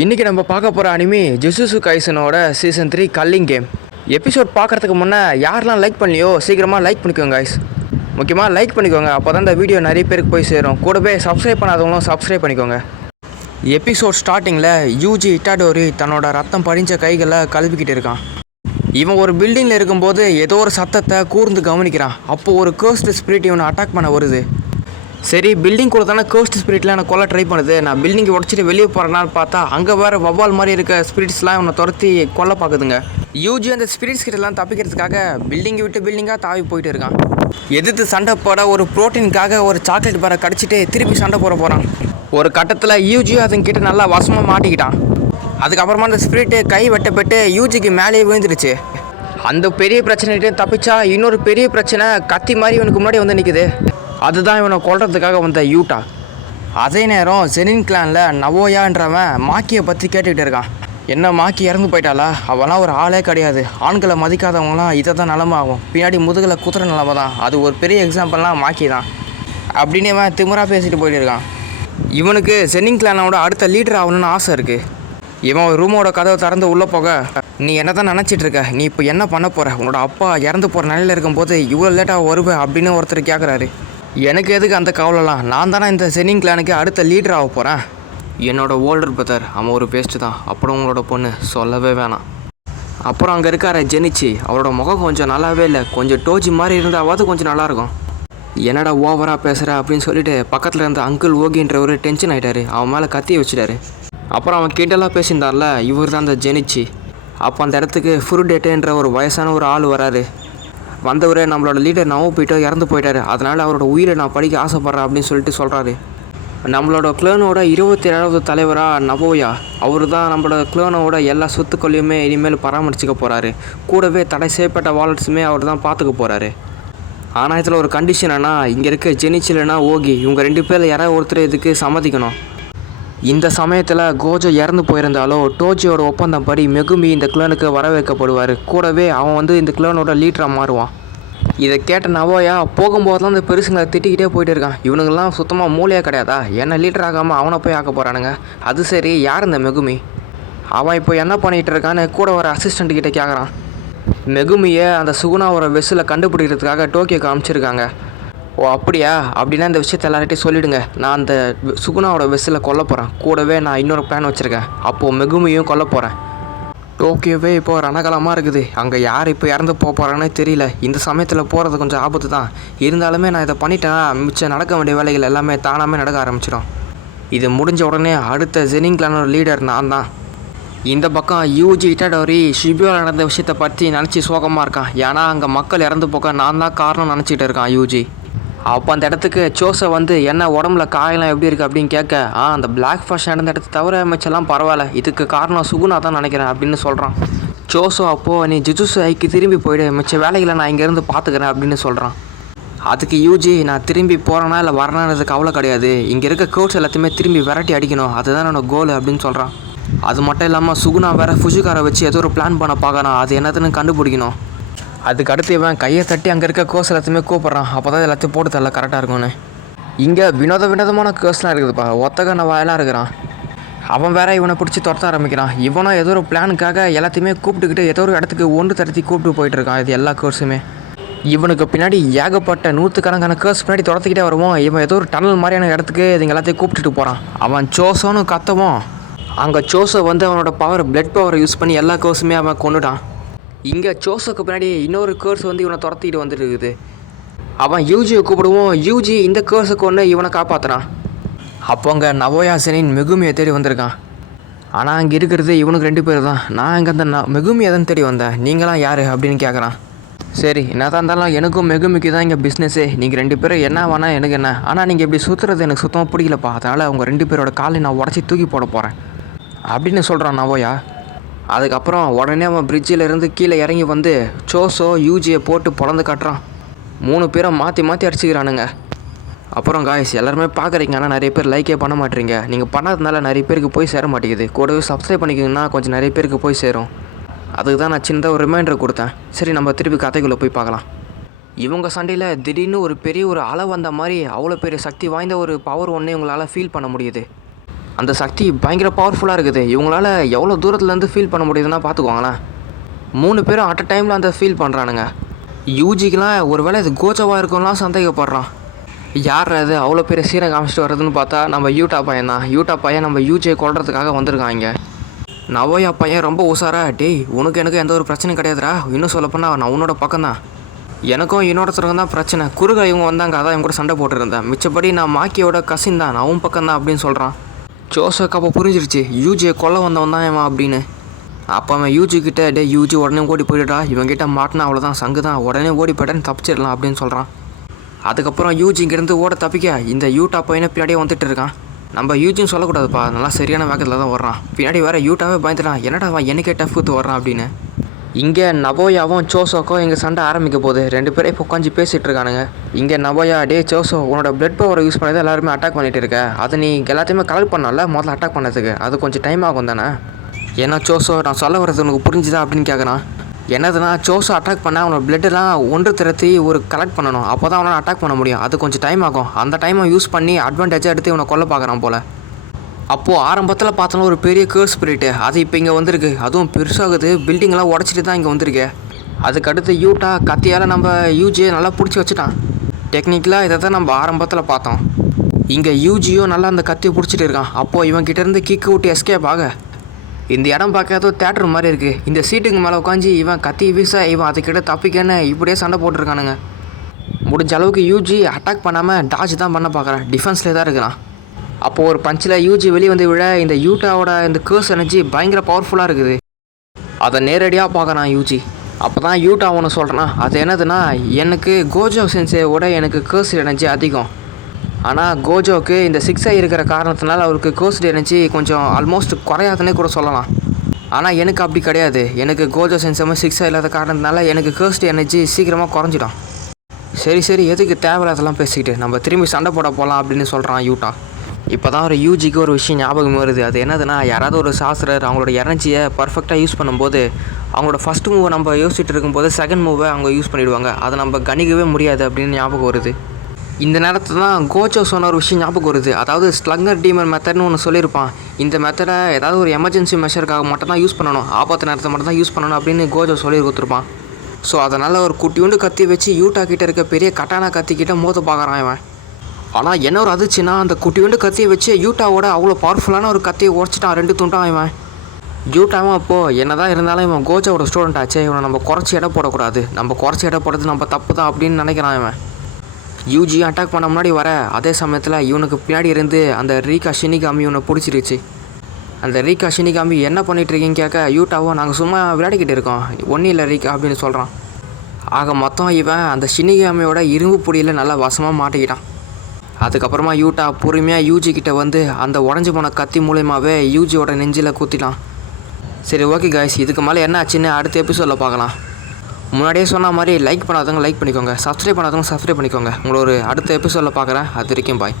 இன்றைக்கி நம்ம பார்க்க போகிற அனிமி ஜுஜுட்சு கைசனோட சீசன் 3 கல்லிங் கேம் எபிசோட் பார்க்குறதுக்கு முன்னே யாரெல்லாம் லைக் பண்ணலையோ சீக்கிரமாக லைக் பண்ணிக்கோங்க கைஸ். முக்கியமாக லைக் பண்ணிக்கோங்க, அப்போ தான் இந்த வீடியோ நிறைய பேருக்கு போய் சேரும். கூடவே சப்ஸ்கிரைப் பண்ணாதவங்களும் சப்ஸ்கிரைப் பண்ணிக்கோங்க. எபிசோட் ஸ்டார்டிங்கில் யூஜி இட்டாடோரி தன்னோட ரத்தம் படிஞ்ச கைகளை கழுவிக்கிட்டு இருக்கான். இவன் ஒரு பில்டிங்கில் இருக்கும்போது ஏதோ ஒரு சத்தத்தை கூர்ந்து கவனிக்கிறான். அப்போது ஒரு கர்ஸ்ட் ஸ்பிரிட் இவனை அட்டாக் பண்ண வருது. சரி, பில்டிங் கூட தானே கர்ஸ்ட் ஸ்பிரிட்லாம் எனக்கு கொல்ல ட்ரை பண்ணுது. நான் பில்டிங்கை உடச்சிட்டு வெளியே போகிறேன்னு பார்த்தா அங்கே வேறு வவ்வால் மாதிரி இருக்க ஸ்பிரிட்ஸ்லாம் இவனை துரத்தி கொல்ல பார்க்குதுங்க. யூஜி அந்த ஸ்பிரிட்ஸ் கிட்டலாம் தப்பிக்கிறதுக்காக பில்டிங்கை விட்டு பில்டிங்காக தாவி போயிட்டு இருக்கான். எதிர்த்து சண்டை போட ஒரு ப்ரோட்டீனுக்காக ஒரு சாக்லேட் பாரை கடிச்சிட்டு திருப்பி சண்டை போகிறான். ஒரு கட்டத்தில் யூஜி அதுங்கிட்ட நல்லா வசமாக மாட்டிக்கிட்டான். அதுக்கப்புறமா அந்த ஸ்பிரிட்டு கை வெட்டப்பட்டு யூஜிக்கு மேலேயே விழுந்துருச்சு. அந்த பெரிய பிரச்சனைகிட்டே தப்பிச்சா இன்னொரு பெரிய பிரச்சனை கத்தி மாதிரி இவனுக்கு முன்னாடி வந்து நிற்குது. அதுதான் இவனை கொல்றதுக்காக வந்த யூட்டா. அதே நேரம் ஜெனின் கிளானில் நவோயான்றவன் மாக்கியை பற்றி கேட்டுக்கிட்டு இருக்கான். என்ன மாக்கி இறந்து போயிட்டாளா? அவெல்லாம் ஒரு ஆளே கிடையாது. ஆண்களை மதிக்காதவங்களாம் இதை தான் நிலமை ஆகும். பின்னாடி முதுகில் குத்துற நிலமை தான். அது ஒரு பெரிய எக்ஸாம்பிள்லாம் மாக்கி தான் அப்படின்னு இவன் திமிராக பேசிட்டு போயிட்டு இருக்கான். இவனுக்கு ஜெனின் கிளானோட அடுத்த லீடர் ஆகணும்னு ஆசை இருக்குது. இவன் ரூமோட கதவை திறந்து உள்ளே போக, நீ என்ன தான் நினச்சிட்டு இருக்க? நீ இப்போ என்ன பண்ண போகிற? உன்னோட அப்பா இறந்து போகிற நிலையில் இருக்கும்போது இவ்வளோ லேட்டாக வருவேன் அப்படின்னு ஒருத்தர் கேட்குறாரு. எனக்கு எதுக்கு அந்த கவலைலாம்? நான் தானே இந்த ஜெனின் கிளானுக்கு அடுத்த லீடர் ஆக போகிறேன். என்னோட ஓல்டர் பிரதர் அவன் ஒரு பேஸ்ட்டு தான். அப்புறம் உங்களோட பொண்ணு சொல்லவே வேணாம். அப்புறம் அங்கே இருக்கார ஜெனிச்சி, அவரோட முகம் கொஞ்சம் நல்லாவே இல்லை. கொஞ்சம் டோஜி மாதிரி இருந்தாவது கொஞ்சம் நல்லாயிருக்கும். என்னடா ஓவராக பேசுகிற அப்படின்னு சொல்லிட்டு பக்கத்தில் இருந்த அங்கிள் ஓகின்றவர் டென்ஷன் ஆகிட்டாரு. அவன் மேலே கத்தியை வச்சுட்டாரு. அப்புறம் அவன் கிண்டலாக பேசியிருந்தார்ல, இவர் தான் அந்த ஜெனிச்சி. அப்போ அந்த இடத்துக்கு ஃபுருடேட்டுன்ற ஒரு வயசான ஒரு ஆள் வராரு. வந்தவர் நம்மளோட லீடர் நவோ போயிட்டோ இறந்து போயிட்டார், அதனால் அவரோட உயிரை நான் படிக்க ஆசைப்பட்றேன் அப்படின்னு சொல்லிட்டு சொல்கிறாரு. நம்மளோட கிளோனோட 27வது தலைவராக நவோயா, அவர் தான் நம்மளோட கிளோனோட எல்லா சொத்துக்களையுமே இனிமேல் பராமரிச்சுக்க போகிறாரு. கூடவே தடை செய்யப்பட்ட வாலட்ஸுமே அவர் தான் பார்த்துக்க போகிறாரு. ஆனால் இதில் ஒரு கண்டிஷன் என்ன, இங்கே இருக்க ஜெனிச்சில்னா ஓகி, இவங்க 2 பேரில் யாராவது ஒருத்தர் இதுக்கு சம்மதிக்கணும். இந்த சமயத்தில் கோஜோ இறந்து போயிருந்தாலோ டோஜியோட ஒப்பந்தம் படி மெகுமி இந்த கிளோனுக்கு வர வைக்கப்படுவார். கூடவே அவன் இந்த கிளோனோட லீடராக மாறுவான். இதை கேட்ட நவோயா போகும்போதெல்லாம் இந்த பெருசுங்களை திட்டிக்கிட்டே போயிட்டு இருக்கான். இவனுங்கெல்லாம் சுத்தமாக மூளையாக கிடையாதா? என்ன லீடர் ஆகாமல் அவனை போய் ஆக்க போகிறானுங்க. அது சரி, யார் இந்த மெகுமி? அவன் இப்போ என்ன பண்ணிகிட்டு இருக்கான்னு கூட ஒரு அசிஸ்டண்ட் கிட்டே கேட்குறான். மெகுமியை அந்த சுகுணாவோட வெஸ்ஸில் கண்டுபிடிக்கிறதுக்காக டோக்கியோக்கு அனுப்பிச்சிருக்காங்க. ஓ அப்படியா? அப்படின்னா இந்த விஷயத்தை எல்லார்ட்டையும் சொல்லிவிடுங்க. நான் அந்த சுகுணாவோட வெஸ்ஸில் கொல்ல போகிறேன். கூடவே நான் இன்னொரு பிளான் வச்சுருக்கேன். அப்போது மெகுமியும் கொல்ல போகிறேன். டோக்கியோவே இப்போ ரணகலமாக இருக்குது. அங்கே யார் இப்போ இறந்து போகிறாங்கன்னே தெரியல. இந்த சமயத்தில் போகிறது கொஞ்சம் ஆபத்து தான். இருந்தாலுமே நான் இதை பண்ணிட்டேன்னா மிச்சம் நடக்க வேண்டிய வேலைகள் எல்லாமே தானாமே நடக்க ஆரம்பிச்சிடும். இது முடிஞ்ச உடனே அடுத்த ஜெனின் கிளானோட லீடர் நான் தான். இந்த பக்கம் யூஜி இட்டாடோரி ஷிபியோவில் நடந்த விஷயத்தை பற்றி நினச்சி சோகமாக இருக்கான். ஏன்னா அங்கே மக்கள் இறந்து போக நான் தான் காரணம் நினச்சிட்டு இருக்கான் யூஜி. அப்போ அந்த இடத்துக்கு சோசை வந்து என்ன உடம்புல காயெல்லாம் எப்படி இருக்குது அப்படின்னு கேட்க, அந்த பிளாக் ஃபாஷ் நடந்த இடத்த தவிர மிச்செல்லாம் பரவாயில்ல, இதுக்கு காரணம் சுகுணா தான் நினைக்கிறேன் அப்படின்னு சொல்கிறான். சோசோ அப்போது நீ ஜுஜுட்சு ஐக்கு திரும்பி போயிடு, மிச்ச வேலைகளை நான் இங்கேருந்து பார்த்துக்கிறேன் அப்படின்னு சொல்கிறான். அதுக்கு யூஜி, நான் திரும்பி போகிறேன்னா இல்லை வரணுன்றதுக்கு அவ்வளோ கிடையாது, இங்கே இருக்க கோட்ஸ் எல்லாத்தையுமே திரும்பி விரட்டி அடிக்கணும், அதுதான் என்னோட கோல் அப்படின்னு சொல்கிறான். அது மட்டும் இல்லாமல் சுகுணா வேறு ஃபுஜிகாரை வச்சு ஏதோ ஒரு பிளான் பண்ண பார்க்கணும், அது என்னதுன்னு கண்டுபிடிக்கணும். அதுக்கு அடுத்து இவன் கையை தட்டி அங்கே இருக்க கோர்ஸ் எல்லாத்தையுமே கூப்பிட்றான். அப்போ தான் எல்லாத்தையும் போட்டு தரல கரெக்டாக இருக்கும்னு. இங்கே வினோதமான கோர்ஸ்லாம் இருக்குதுப்பா. ஒத்தகன வாயெல்லாம் இருக்கிறான். அவன் வேற இவனை பிடிச்சி துரத்த ஆரம்பிக்கிறான். இவனும் ஏதோ ஒரு பிளானுக்காக எல்லாத்தையுமே கூப்பிட்டுக்கிட்டு ஏதோ ஒரு இடத்துக்கு ஒன்று தரத்தி கூப்பிட்டு போயிட்டுருக்கான். இது எல்லா கோர்ஸுமே இவனுக்கு பின்னாடி ஏகப்பட்ட 100கணக்கான கோர்ஸ் பின்னாடி துரத்துக்கிட்டே வருவோம். இவன் ஏதோ ஒரு டனல் மாதிரியான இடத்துக்கு இதுங்க எல்லாத்தையும் கூப்பிட்டுட்டு போகிறான். அவன் சோசோன்னு கத்தவும் அங்கே சோசோ வந்து அவனோட பிளட் பவரை யூஸ் பண்ணி எல்லா கோர்ஸுமே அவன் கொண்டுட்டான். இங்கே சோசோக்கு பின்னாடி இன்னொரு கோர்ஸ் வந்து இவனை துரத்திக்கிட்டு வந்துட்டு இருக்குது. அவன் யூஜியை கூப்பிடுவோம். யூஜி இந்த கோர்ஸுக்கு ஒன்று இவனை காப்பாற்றுறான். அப்போ அங்கே நவோயா ஜெனின் மெகுமியை தேடி வந்திருக்கான். ஆனால் அங்கே இருக்கிறது இவனுக்கு 2 பேர் தான். நான் இங்கே அந்த மெகுமியை தான் தேடி வந்தேன். நீங்களாம் யார் அப்படின்னு கேட்குறான். சரி, என்ன தான் இருந்தாலும் எனக்கும் மெகுமிக்கு தான் இங்கே பிஸ்னஸே. நீங்கள் 2 பேரும் என்ன வேணால் எனக்கு என்ன, ஆனால் நீங்கள் இப்படி சுற்றுறது எனக்கு சுத்தமாக பிடிக்கலப்பா. அதனால் அவங்க 2 பேரோட காலை நான் உடச்சி தூக்கி போட போகிறேன் அப்படின்னு சொல்கிறான் நவோயா. அதுக்கப்புறம் உடனே அவன் பிரிட்ஜில் இருந்து கீழே இறங்கி வந்து சோசோ யூஜியை போட்டு பொழந்து காட்டுறான். 3 பேரும் மாற்றி அடிச்சுக்கிறானுங்க. அப்புறம் காய்ஸ் எல்லாருமே பார்க்குறீங்க, ஆனால் நிறைய பேர் லைக்கே பண்ண மாட்டேறீங்க. நீங்கள் பண்ணாததுனால நிறைய பேருக்கு போய் சேர மாட்டேங்குது. கூடவே சப்ஸ்கிரைப் பண்ணிக்கிங்கன்னா கொஞ்சம் நிறைய பேருக்கு போய் சேரும். அதுக்கு தான் நான் சின்னதாக ஒரு ரிமைண்டர் கொடுத்தேன். சரி, நம்ம திருப்பி கதைக்குள்ளே போய் பார்க்கலாம். இவங்க சண்டையில் திடீர்னு ஒரு பெரிய அலை வந்த மாதிரி அவ்வளோ பெரிய சக்தி வாய்ந்த ஒரு பவர் ஒன்று இவங்களால் ஃபீல் பண்ண முடியுது. அந்த சக்தி பயங்கர பவர்ஃபுல்லாக இருக்குது. இவங்களால எவ்வளோ தூரத்துலேருந்து ஃபீல் பண்ண முடியுதுன்னா பார்த்துக்கோங்களேன். 3 பேரும் அட் அ டைமில் அந்த ஃபீல் பண்ணுறானுங்க. யூஜிக்கெலாம் ஒரு வேளை இது கோஜோவாக இருக்கும்லாம் சந்தேகப்படுறான். யார் அது அவ்வளோ பெரிய சீனை காமிச்சிட்டு வர்றதுன்னு பார்த்தா நம்ம யூட்டா பையன் தான். யூட்டா பையன் நம்ம யூஜியை கொல்றதுக்காக வந்திருக்கான் இங்கே. நவோயா பையன் ரொம்ப உசாரா, டேய் உனக்கு எந்த ஒரு பிரச்சனையும் கிடையாதுடா, இன்னும் சொல்லப்போனால் நான் உன்னோட பக்கம் தான், எனக்கும் இன்னொருத்தருக்கும் தான் பிரச்சனை, குறுக இவங்க வந்தாங்க, அதான் இவங்க கூட சண்டை போட்டுருந்தேன், மிச்சப்படி நான் மாக்கியோட கசின் தான், நான் உன் பக்கம் தான் அப்படின்னு சொல்கிறான். ஜோசோக்கு அப்போ புரிஞ்சிருச்சு யூஜியை கொல்ல வந்தவன் தான் இவன் அப்படின்னு. அப்போ அவன் யூஜி கிட்டே, டே யூஜி உடனே ஓடி போயிடுடா, இவங்கிட்ட மாட்டினா அவ்வளோதான் சங்கு தான், உடனே ஓடி போய்ட்டான்னு தப்பிச்சிடலாம் அப்படின்னு சொல்கிறான். அதுக்கப்புறம் யூஜி இங்கேருந்து ஓட தப்பிக்க இந்த யூட்டா பையனை பின்னாடியே வந்துட்டு இருக்கான். நம்ம யூஜின்னு சொல்லக்கூடாதுப்பா, நல்லா சரியான வேகத்தில் தான் வர்றான். பின்னாடி வேறு யூட்டாவே பயந்துட்டான், என்னடா அவன் எனக்கே டஃப் ஊற்று வர்றான் அப்படின்னு. இங்கே நவோயாவும் சோசோக்கோ இங்கே சண்டை ஆரம்பிக்க போகுது. 2 பேரும் இப்போ உட்காந்து பேசிகிட்டு இருக்கானுங்க. இங்கே நவோயா, டே சோசோ உன்னோட பிளட் பவரை யூஸ் பண்ணி தான் எல்லாருமே அட்டாக் பண்ணிகிட்டு இருக்க, அதை நீ எல்லாத்தையுமே கலெக்ட் பண்ணல முதல்ல அட்டாக் பண்ணதுக்கு, அது கொஞ்சம் டைம் ஆகும் தானே. ஏன்னா சோசோ நான் சொல்ல வர்றது உனக்கு புரிஞ்சுதா அப்படின்னு கேட்குறான். என்னதுன்னா சோசோ அட்டாக் பண்ண அவனோட பிளட்டெல்லாம் ஒன்று திரத்தி ஒரு கலெக்ட் பண்ணணும், அப்போ தான் அவனால் அட்டாக் பண்ண முடியும், அது கொஞ்சம் டைம் ஆகும், அந்த டைமை யூஸ் பண்ணி அட்வான்டேஜாக எடுத்து இவனை கொல்ல பார்க்குறான் போல். அப்போது ஆரம்பத்தில் பார்த்தோன்னா ஒரு பெரிய கேர்ஸ் ஸ்பிரிட்டு அது இப்போ இங்கே வந்திருக்கு, அதுவும் பெருசாகுது, பில்டிங்கெல்லாம் உடச்சிட்டு தான் இங்கே வந்திருக்கு. அதுக்கடுத்து யூட்டா கத்தியால் நம்ம யூஜியை நல்லா பிடிச்சி வச்சுட்டான். டெக்னிக்கலாக இதை தான் நம்ம ஆரம்பத்தில் பார்த்தோம். இங்கே யூஜியும் நல்லா அந்த கத்தியை பிடிச்சிட்டு இருக்கான். அப்போது இவன் கிட்டேருந்து கிக்கு விட்டு எஸ்கேப் ஆக இந்த இடம் பார்க்க ஏதோ தேட்டர் மாதிரி இருக்குது. இந்த சீட்டுக்கு மேலே உட்காந்து இவன் கத்தி வீச இவன் அதுக்கிட்ட தப்பிக்கன்னு இப்படியே சண்டை போட்டிருக்கானுங்க. முடிஞ்ச அளவுக்கு யூஜி அட்டாக் பண்ணாமல் டாஜ் தான் பண்ண பார்க்குறான், டிஃபென்ஸில் தான் இருக்கிறான். அப்போது ஒரு பஞ்சில் யூஜி வெளியே வந்து விழ இந்த யூட்டாவோட இந்த கேர்ஸ் எனர்ஜி பயங்கர பவர்ஃபுல்லாக இருக்குது. அதை நேரடியாக பார்க்குறான் யூஜி. அப்போ தான் யூட்டா ஒன்று சொல்கிறான், அது என்னதுன்னா எனக்கு கோஜோ சென்சேவோட எனக்கு கேர்ஸ் எனர்ஜி அதிகம், ஆனால் கோஜோவுக்கு இந்த 6 இருக்கிற காரணத்தினால அவருக்கு கேர்ஸ்ட் எனர்ஜி கொஞ்சம் ஆல்மோஸ்ட் குறையாதுன்னே கூட சொல்லலாம். ஆனால் எனக்கு அப்படி கிடையாது, எனக்கு கோஜோ சென்சமும் 6 இல்லாத காரணத்தினால எனக்கு கேர்ஸ்ட் எனர்ஜி சீக்கிரமாக குறைஞ்சிடும். சரி எதுக்கு தேவையில்லாதெல்லாம் பேசிக்கிட்டு நம்ம திரும்பி சண்டை போட போகலாம் அப்படின்னு சொல்கிறான் யூட்டா. இப்போ தான் ஒரு யூஜிக்கு ஒரு விஷயம் ஞாபகம் வருது. அது என்னதுன்னா யாராவது ஒரு சாஸ்திரர் அவங்களோட எனர்ஜியை பர்ஃபெக்டாக யூஸ் பண்ணும்போது அவங்களோட ஃபஸ்ட் மூவை நம்ம யோசிச்சுட்டு இருக்கும்போது செகண்ட் மூவை அவங்க யூஸ் பண்ணிவிடுவாங்க, அதை நம்ம கணிக்கவே முடியாது அப்படின்னு ஞாபகம் வருது. இந்த நேரத்தில் தான் கோஜோ சொன்ன ஒரு விஷயம் ஞாபகம் வருது. அதாவது ஸ்லங்கர் டீமன் மெத்தட்னு ஒன்று சொல்லியிருப்பான். இந்த மெத்தடை ஏதாவது ஒரு எமர்ஜென்சி மெஷருக்காக மட்டும் தான் யூஸ் பண்ணணும், ஆபத்து நேரத்தை மட்டும் தான் யூஸ் பண்ணணும் அப்படின்னு கோஜோ சொல்லி கொடுத்துருப்பான். ஸோ அதனால் ஒரு குட்டியோண்டு கத்தி வச்சு யூட்டா கிட்டே இருக்க பெரிய கட்டானா கத்திக்கிட்ட மோத பார்க்குறான் இவன். ஆனால் என்ன ஒரு அதிர்ச்சின்னா அந்த குட்டியோண்டு கத்தியை வச்சு யூட்டாவோட அவ்வளோ பவர்ஃபுல்லான ஒரு கத்தியை உடச்சிட்டான், 2 துண்டான் இவன். யூட்டாவும் அப்போது என்ன தான் இருந்தாலும் இவன் கோஜோவோட ஸ்டூடெண்ட் ஆச்சு, இவனை நம்ம குறைச்சி எடை போடக்கூடாது, நம்ம குறைச்சி எடை போடுறது நம்ம தப்பு தான் அப்படின்னு நினைக்கிறான் இவன். யூஜியும் அட்டாக் பண்ண முன்னாடி வர அதே சமயத்தில் இவனுக்கு பின்னாடி இருந்து அந்த ரீகா ஷினிகாமி இவனை பிடிச்சிருச்சு. அந்த ரீகா ஷினிகாமி என்ன பண்ணிகிட்டு இருக்கீங்க கேட்க யூட்டாவோ நாங்கள் சும்மா விளையாடிக்கிட்டு இருக்கோம், ஒன்றும் இல்லை ரீகா அப்படின்னு சொல்கிறான். ஆக மொத்தம் இவன் அந்த ஷினிகாமியோட இரும்பு பொடியில் நல்லா வசமாக மாட்டிக்கிட்டான். அதுக்கப்புறமா யூட்டா பொறுமையாக யூஜி கிட்டே வந்து அந்த உடஞ்சி போன கத்தி மூலயமாவே யூஜியோட நெஞ்சில் குத்திட்டான். சரி ஓகே காய்ஸ், இதுக்கு மேலே என்ன ஆச்சுன்னு அடுத்த எபிசோடில் பார்க்கலாம். முன்னாடியே சொன்ன மாதிரி லைக் பண்ணாதவங்க லைக் பண்ணிக்கோங்க, சப்ஸ்கிரைப் பண்ணாதவங்க சப்ஸ்கிரைப் பண்ணிக்கோங்க. உங்களை ஒரு அடுத்த எபிசோடில் பார்க்குறேன். அது வரைக்கும் பாய்.